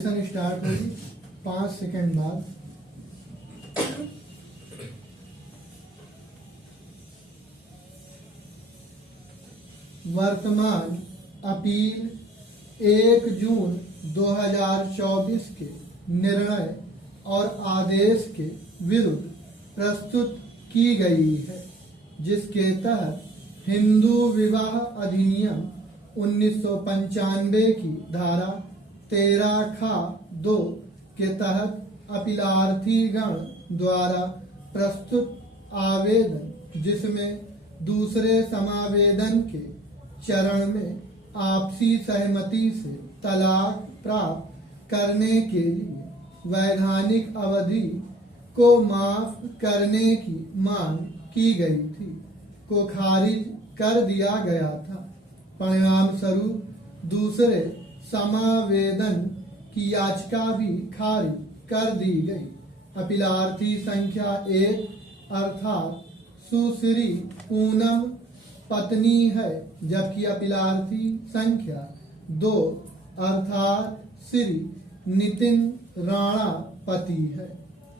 Start होगी 5 second बाद। वर्तमान अपील 1 जून 2024 के निर्णय और आदेश के विरुद्ध प्रस्तुत की गई है, जिसके तहत हिंदू विवाह अधिनियम 1995 की धारा 13(2) के तहत अपीलार्थी गण द्वारा प्रस्तुत आवेदन, जिसमें दूसरे समावेदन के चरण में आपसी सहमति से तलाक प्राप्त करने के लिए वैधानिक अवधि को माफ करने की मांग की गई थी, को खारिज कर दिया गया था। परिणाम स्वरूप दूसरे समावेदन की याचिका भी खारिज कर दी गई। अपीलार्थी संख्या 1 अर्थात सुश्री पूनम पत्नी है, जबकि अपीलार्थी संख्या 2 अर्थात श्री नितिन राणा पति है।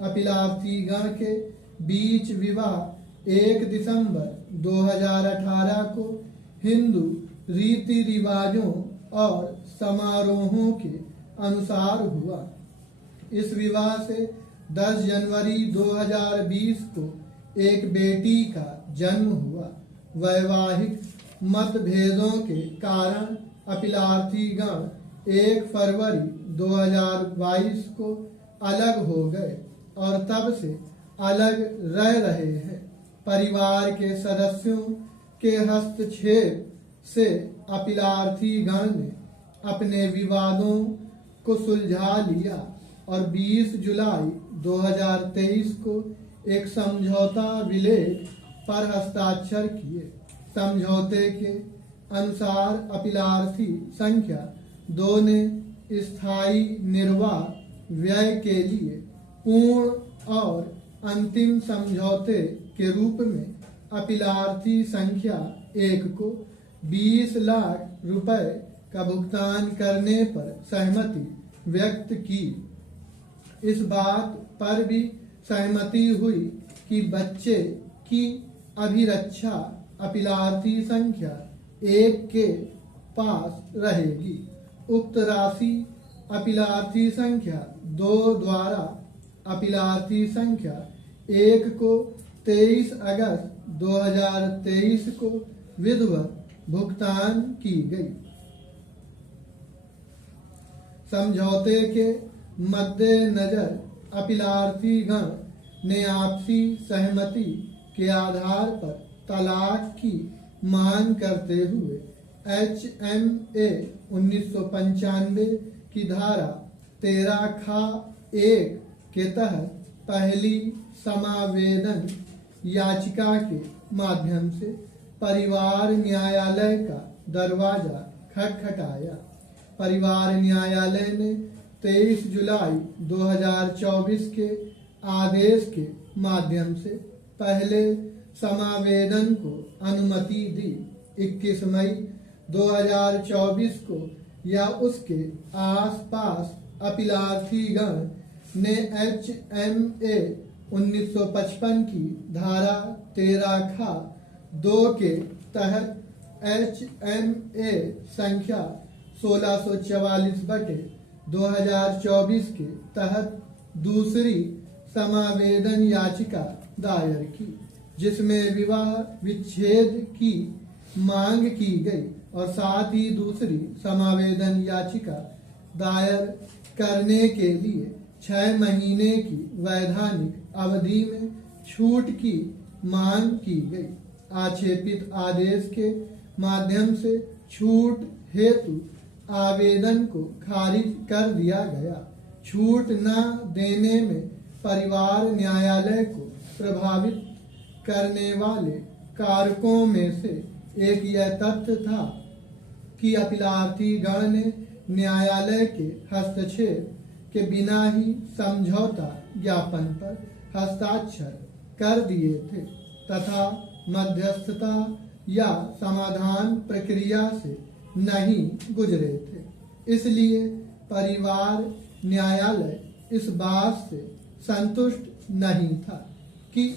अपीलार्थी गण के बीच विवाह 1 दिसंबर 2018 को हिंदू रीति रिवाजों और समारोहों के अनुसार हुआ। इस विवाह से 10 जनवरी 2020 को एक बेटी का जन्म हुआ। वैवाहिक मतभेदों के कारण अपीलार्थी गण 1 फरवरी 2022 को अलग हो गए और तब से अलग रह रहे हैं। परिवार के सदस्यों के हस्तक्षेप से अपीलार्थी गण ने अपने विवादों को सुलझा लिया और 20 जुलाई 2023 को एक समझौता विलेख पर हस्ताक्षर किए। समझौते के अनुसार अपीलार्थी संख्या 2 ने स्थायी निर्वाह व्यय के लिए पूर्ण और अंतिम समझौते के रूप में अपीलार्थी संख्या 1 को 20 लाख रुपए का भुगतान करने पर सहमति व्यक्त की। इस बात पर भी सहमति हुई कि बच्चे की अभिरक्षा अपीलार्थी संख्या 1 के पास रहेगी। उक्त राशि अपीलार्थी संख्या 2 द्वारा अपीलार्थी संख्या 1 को 23 अगस्त 2023 को विधिवत भुगतान की गई। समझौते के मद्देनजर अपीलार्थी गण ने आपसी सहमति के आधार पर तलाक की मांग करते हुए HMA 1995 की धारा 13(1) के तहत पहली समावेदन याचिका के माध्यम से परिवार न्यायालय का दरवाजा खटखटाया। परिवार न्यायालय ने 23 जुलाई 2024 के आदेश के माध्यम से पहले समावेदन को अनुमति दी। 21 मई 2024 को या उसके आसपास अपीलार्थी गण ने HMA 1955 की धारा 13(2) के तहत HMA संख्या 1644/2024 के तहत दूसरी समावेदन याचिका दायर की, जिसमें विवाह विच्छेद की मांग की गई और साथ ही दूसरी समावेदन याचिका दायर करने के लिए 6 महीने की वैधानिक अवधि में छूट की मांग की गई। आक्षेपित आदेश के माध्यम से छूट हेतु आवेदन को खारिज कर दिया गया। छूट न देने में परिवार न्यायालय को प्रभावित करने वाले कारकों में से एक यह तथ्य था कि अपीलार्थी गण ने न्यायालय के हस्तक्षेप के बिना ही समझौता ज्ञापन पर हस्ताक्षर कर दिए थे तथा मध्यस्थता या समाधान प्रक्रिया से नहीं गुजरे थे। इसलिए परिवार न्यायालय इस बात से संतुष्ट नहीं था कि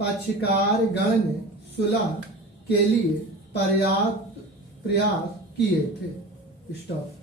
पक्षकार गण ने सुलह के लिए पर्याप्त प्रयास किए थे। स्टॉप।